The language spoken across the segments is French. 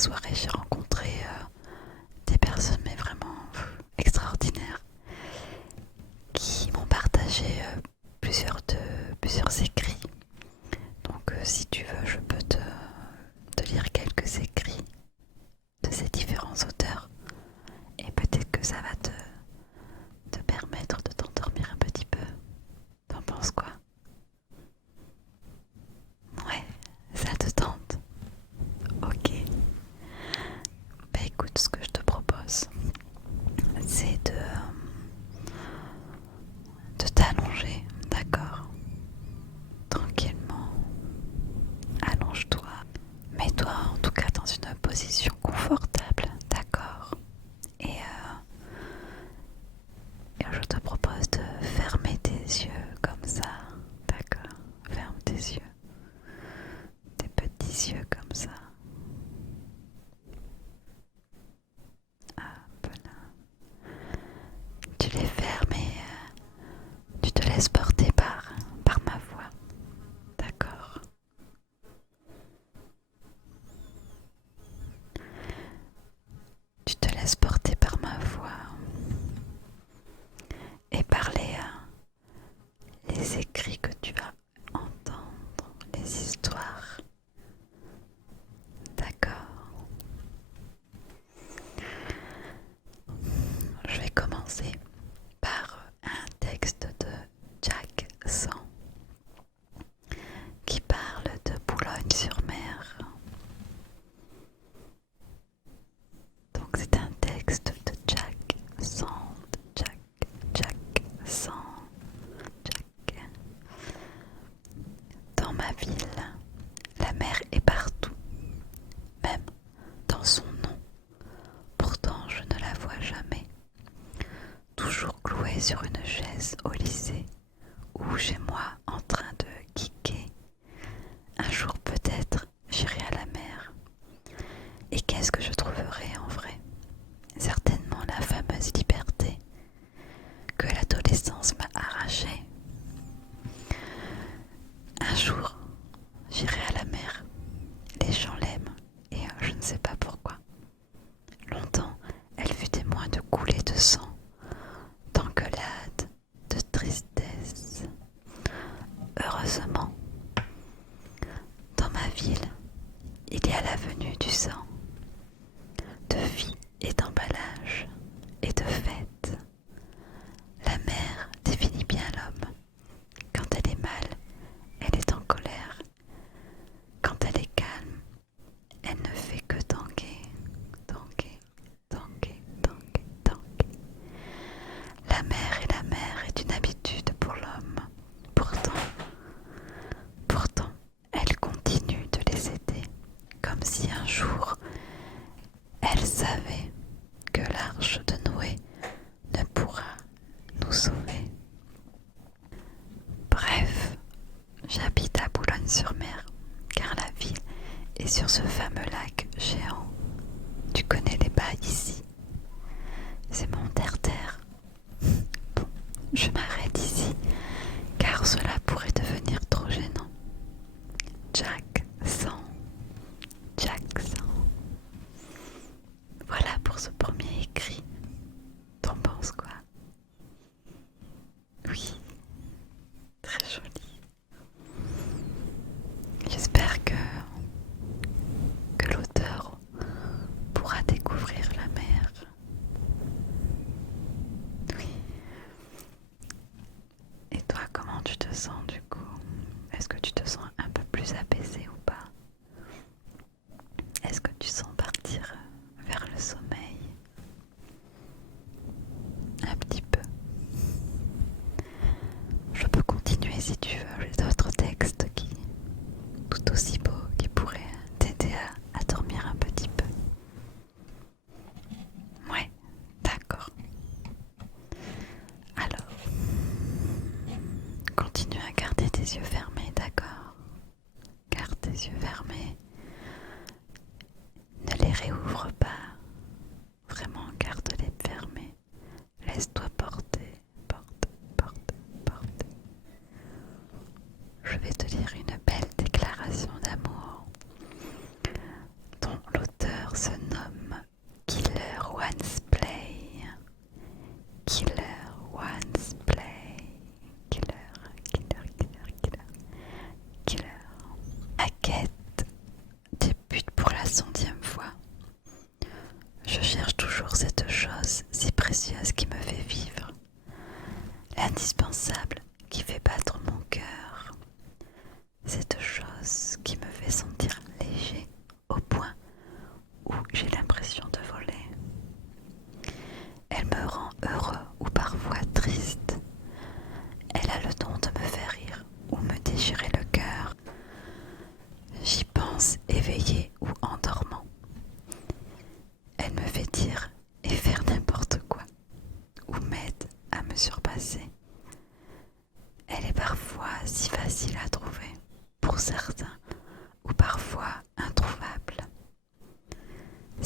soirée, j'ai rencontré des personnes mais vraiment extraordinaires qui m'ont partagé plusieurs écrits. Donc si tu veux, je peux te lire quelques écrits de ces différents auteurs et peut-être que ça va te permettre de t'endormir un petit peu. T'en penses quoi? Ouais, ça te tente? Ok. Bah écoute, ce que je te propose, c'est de t'allonger, d'accord? Tranquillement. Allonge-toi. Mets-toi en tout cas dans une position confortable, d'accord? Et je te propose de fermer tes yeux comme ça, d'accord? Ferme tes yeux, tes petits yeux comme ça. Hop là. Tu les fermes et tu te laisses porter par ma voix, d'accord? Tu te laisses porter par ma voix et par les écrits que tu vas entendre, les histoires, d'accord? Je vais commencer par un texte de Jack Sand qui parle de Boulogne-sur-Mer. Donc c'est un texte de Jack Sand, Jack Sand, Jack. Dans ma ville, la mer est partout, même dans son nom. Pourtant je ne la vois jamais. Toujours clouée sur une chaise au lycée ou chez moi en train de geeker. Un jour peut-être j'irai à la mer. Et qu'est-ce que je trouverai en vrai? Certainement la fameuse liberté que l'adolescence m'a arrachée. Un jour, j'irai à la mer. Les gens l'aiment et je ne sais pas pourquoi. Longtemps, elle fut témoin de coulées de sang, d'engueulades, de tristesse. Heureusement, dans ma ville, il y a l'avenue du sang, de vie et d'emballage et de fête. La mer définit bien l'homme. Quand elle est mal, elle est en colère. Quand elle est calme, elle ne fait que tanguer, tanguer, tanguer, tanguer, tanguer. La mer est une habitude pour l'homme. Pourtant, elle continue de les aider, comme si un jour, elle savait que l'arche de Noé ne pourra nous sauver. Bref, j'habite à Boulogne-sur-Mer, car la ville est sur ce fameux lac géant. Tu connais les bails ici. C'est mon terre-terre. Bon, je m'arrête ici, car cela pourrait devenir trop gênant. Jack Sand, Jack Sand. Voilà pour ce premier écrit. T'en penses quoi? Oui, très joli. J'espère que l'auteur pourra découvrir la mer. Oui. Et toi, comment tu te sens du coup? Est-ce que tu te sens un peu plus apaisé ou pas? Est-ce que tu sens partir vers le sommeil?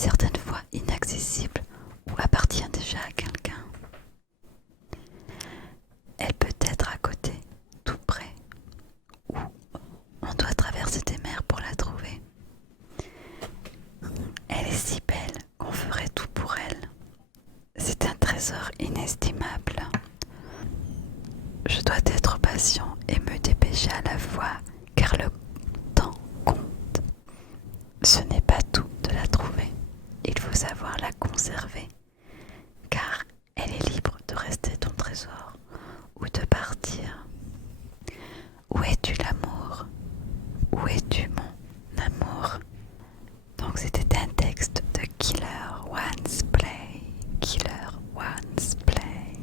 certaines fois inaccessible ou appartient déjà à quelqu'un. Elle peut être à côté, tout près, ou on doit traverser des mers pour la trouver. Elle est si belle qu'on ferait tout pour elle. C'est un trésor inestimable. Je dois être patient et me dépêcher à la fois, car le temps compte. Ce n'est pas tout de la trouver. Il faut savoir la conserver, car elle est libre de rester ton trésor ou de partir. Où es-tu l'amour? Où es-tu mon amour? Donc c'était un texte de Killer One's Play. Killer One's Play.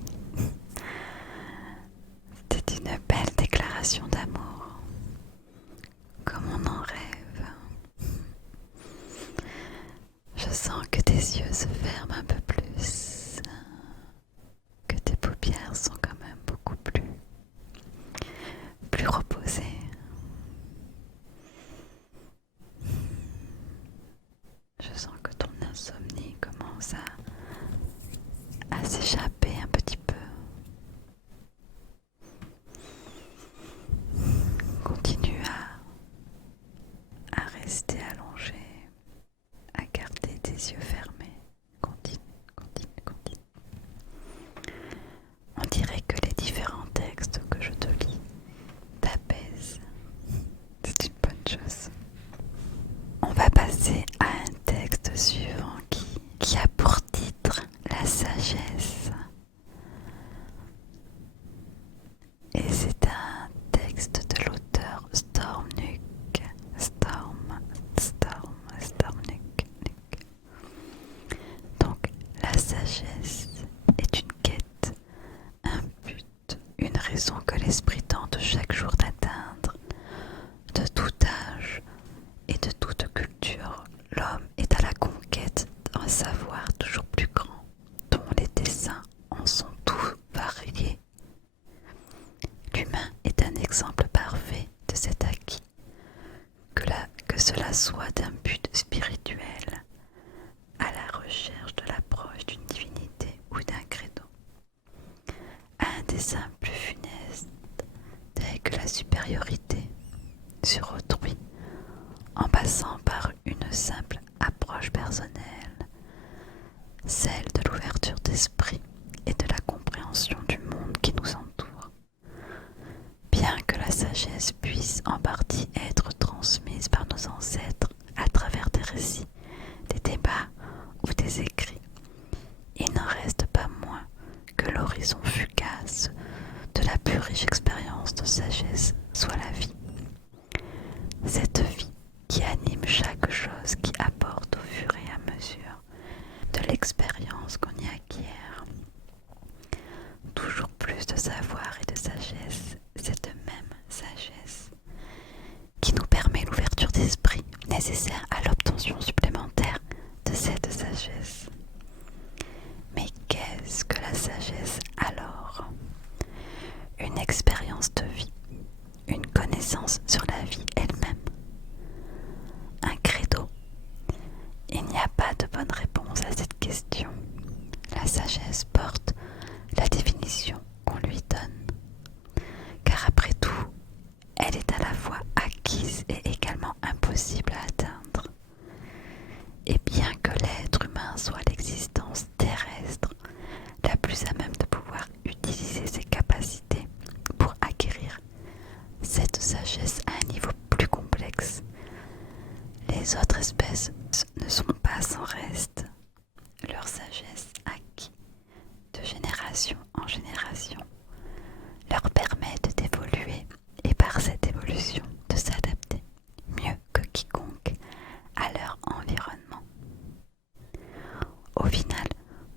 C'était une belle déclaration d'amour, comme on en rêve. Je sens que tes yeux se ferment un peu plus, que tes paupières sont quand même beaucoup plus reposées. Je sens que ton insomnie commence à s'échapper un petit peu. Continue à rester allongé, à garder tes yeux fermés. Continue, continue, continue. On dirait que les différents textes que je te lis t'apaisent. C'est une bonne chose. On va passer à un texte suivant qui a pour titre La sagesse. Et c'est un texte de l'auteur Stormnuck. Stormnuck. Donc, la sagesse est une quête, un but, une raison que l'esprit tente chaque jour d'atteindre. De tout âge et de toute culture, l'homme est à la conquête d'un savoir toujours plus grand, dont les desseins en sont tous variés. L'humain est un exemple parfait de cet acquis, que cela soit d'un but spirituel, à la recherche de l'approche d'une divinité ou d'un credo, à un dessein plus funeste, tel que la supériorité sur autrui, en passant par une simple approche personnelle, celle de l'ouverture d'esprit et de la compréhension du monde qui nous entoure. Bien que la sagesse puisse en partie être transmise par nos ancêtres à travers des récits, des débats ou des écrits, il n'en reste pas moins que l'horizon fugace de la plus riche expérience de sagesse soit la vie. Cette vie qui anime chaque chose, qui apporte au fur et à mesure de l'expérience qu'on y acquiert toujours plus de savoir et de sagesse, cette même sagesse qui nous permet l'ouverture d'esprit nécessaire à l'obtention supplémentaire de cette sagesse. Mais qu'est-ce que la sagesse alors? Une expérience de vie, une connaissance sur la vie elle-même, un credo. Il n'y a pas de bonne réponse à cette question. La sagesse porte la définition qu'on lui donne, car après tout, elle est à la fois acquise et également impossible à atteindre. Et bien que l'être humain soit l'existence terrestre la plus à même de pouvoir utiliser ses capacités pour acquérir cette sagesse à un niveau plus complexe, les autres espèces ne sont pas sans reste. Leur sagesse acquise de génération en génération leur permet d'évoluer et par cette évolution de s'adapter mieux que quiconque à leur environnement. Au final,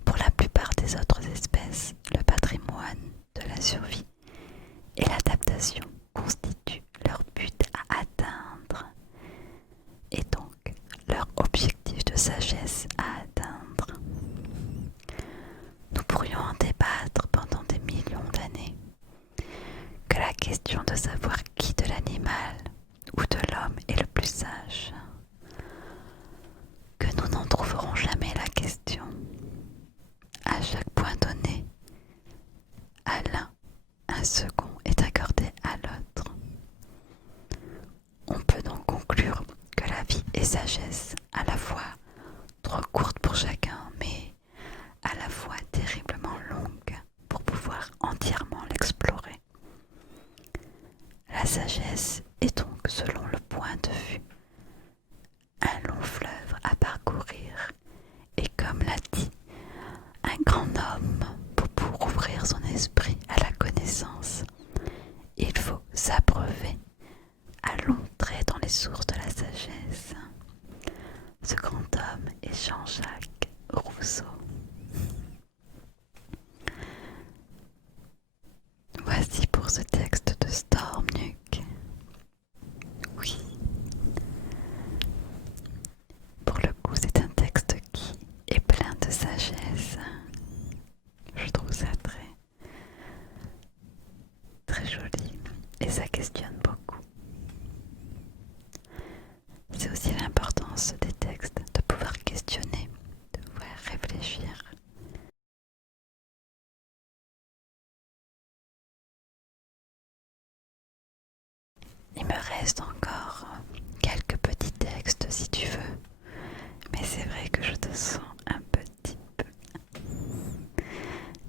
pour la plupart des autres espèces, le patrimoine de la survie et l'adaptation constituent leur but à atteindre et donc leur objectif de sagesse à atteindre. Nous pourrions en débattre pendant des millions d'années, les sagesses, à la fois trop courtes pour chacun, mais à la fois terriblement longues pour pouvoir entièrement l'explorer. La sagesse est donc, selon le point de vue, un long fleuve à parcourir, et comme l'a dit un grand homme, pour ouvrir son esprit à la connaissance, il faut s'abreuver à longs traits dans les sources de la sagesse. Ce grand homme est Jean-Jacques Rousseau. Voici pour ce texte de Stormnuck. Oui, pour le coup, c'est un texte qui est plein de sagesse. Je trouve ça très joli et ça questionne beaucoup. C'est aussi l'importance des textes de pouvoir questionner, de pouvoir réfléchir. Il me reste encore quelques petits textes si tu veux, mais c'est vrai que je te sens un petit peu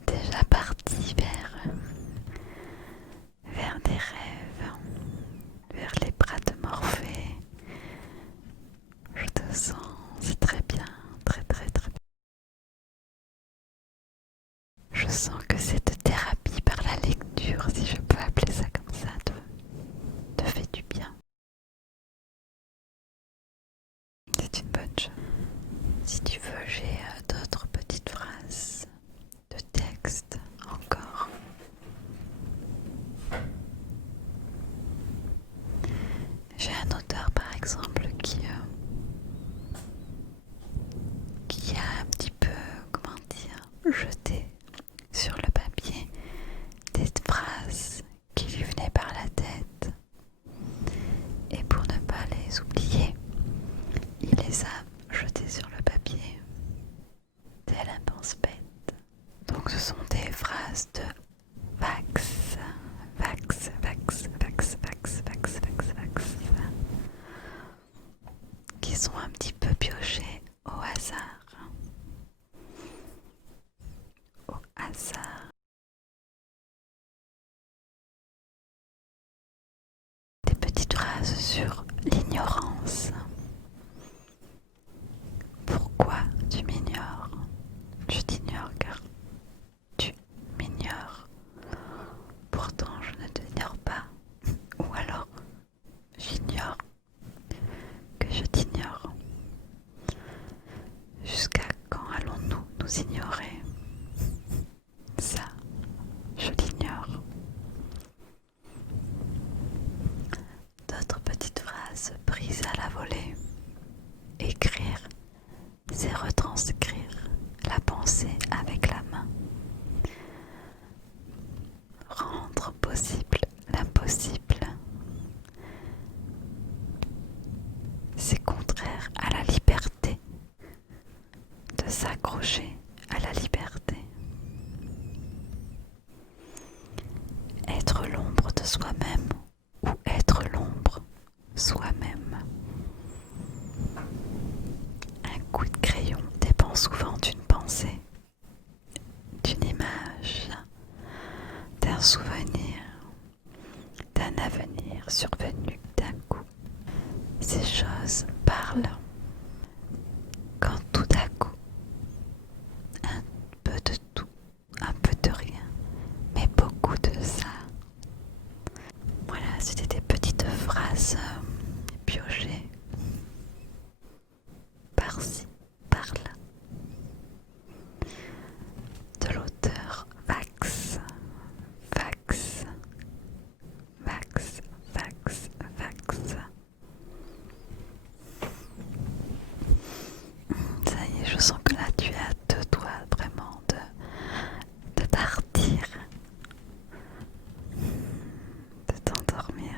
déjà parti vers des rêves, vers les bras de Morphée. Je te sens, c'est très bien, très bien. Je sens que cette thérapie par la lecture, si je peux appeler ça comme ça, te fait du bien. C'est une bonne chose. Si tu veux, j'ai d'autres petites phrases de texte encore. J'ai un auteur par exemple qui a un petit peu, comment dire, jeté sur le papier des phrases qui lui venaient par la tête. Et pour ne pas les oublier, il les a jetées sur le papier, tel un pense-bête. Donc ce sont des phrases de Vax, qui sont un petit peu piochées au hasard. Au hasard. Des petites phrases sur l'ignorance. Pourquoi tu m'ignores? Je t'ignore car tu m'ignores. Pourtant je ne t'ignore pas. Ou alors j'ignore que je t'ignore. Jusqu'à quand allons-nous nous ignorer? Ça, je l'ignore. D'autres petites phrases prises à la volée. Écrire, c'est retranscrire la pensée avec la main. Rendre possible l'impossible. C'est contraire à la liberté de s'accrocher à la liberté. Être l'ombre de soi-même ou être l'ombre soi-même. Un coup de crayon dépend souvent d'une pensée, d'une image, d'un souvenir, d'un avenir survenu d'un coup. Ces choses parlent quand tout à coup, un peu de tout, un peu de rien, mais beaucoup de ça. Voilà, c'était des petites phrases piochées par-ci, par-là, de l'auteur Vax. Ça y est, je sens que là tu es à deux doigts vraiment de partir, de t'endormir.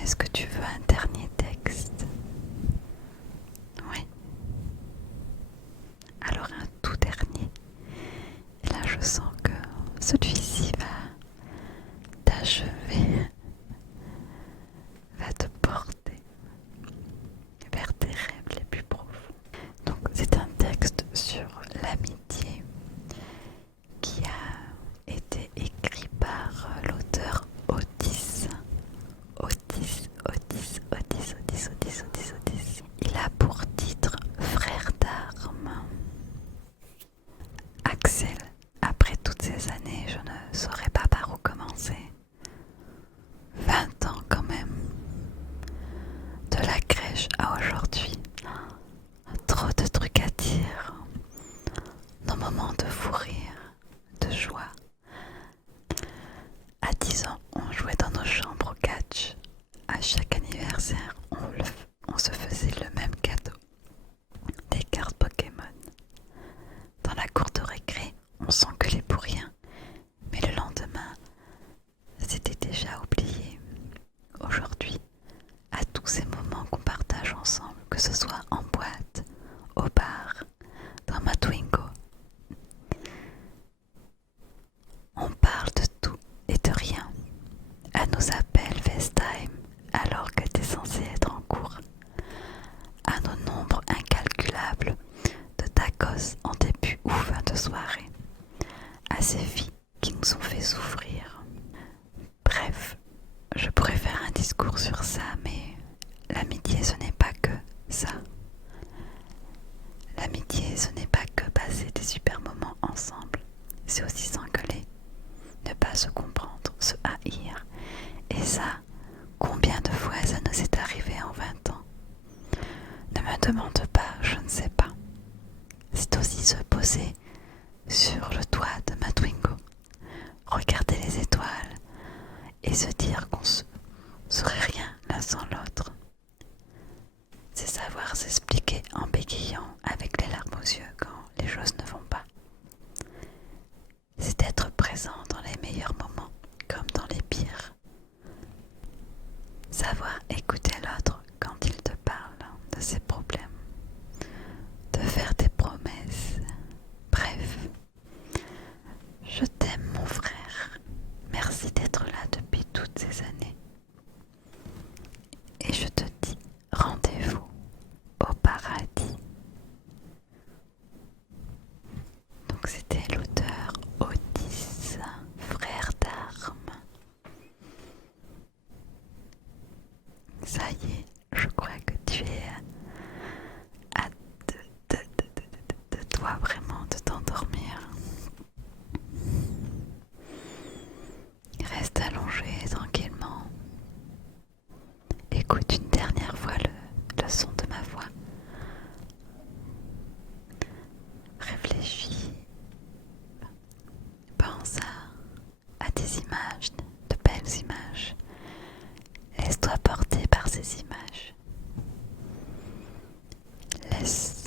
Est-ce que tu veux un dernier texte? Oui. super moments ensemble, c'est aussi s'engueuler, ne pas se comprendre, se haïr. Et ça, combien de fois ça nous est arrivé en 20 ans? Ne me demande pas, je ne sais pas. C'est aussi se poser sur le toit de ma Twingo, regarder les étoiles et se dire qu'on serait rien l'un sans l'autre. C'est savoir s'expliquer en bégayant avec les larmes aux yeux quand les choses ne vont pas. C'est être présent dans les meilleurs moments comme dans les pires. Savoir écouter l'autre quand il te parle de ses problèmes. De faire des promesses. Bref, je t'aime mon frère. Merci d'être là depuis toutes ces années. Et je te dis rendez-vous au paradis. Donc c'était l'auteur Otis, frère d'armes. Ça y est, je crois que tu es hâte de toi vraiment de t'endormir. Reste allongé tranquillement. Écoute une dernière fois le son de ma voix. Réfléchis. Pense à des images, de belles images. Laisse-toi porter par ces images. Laisse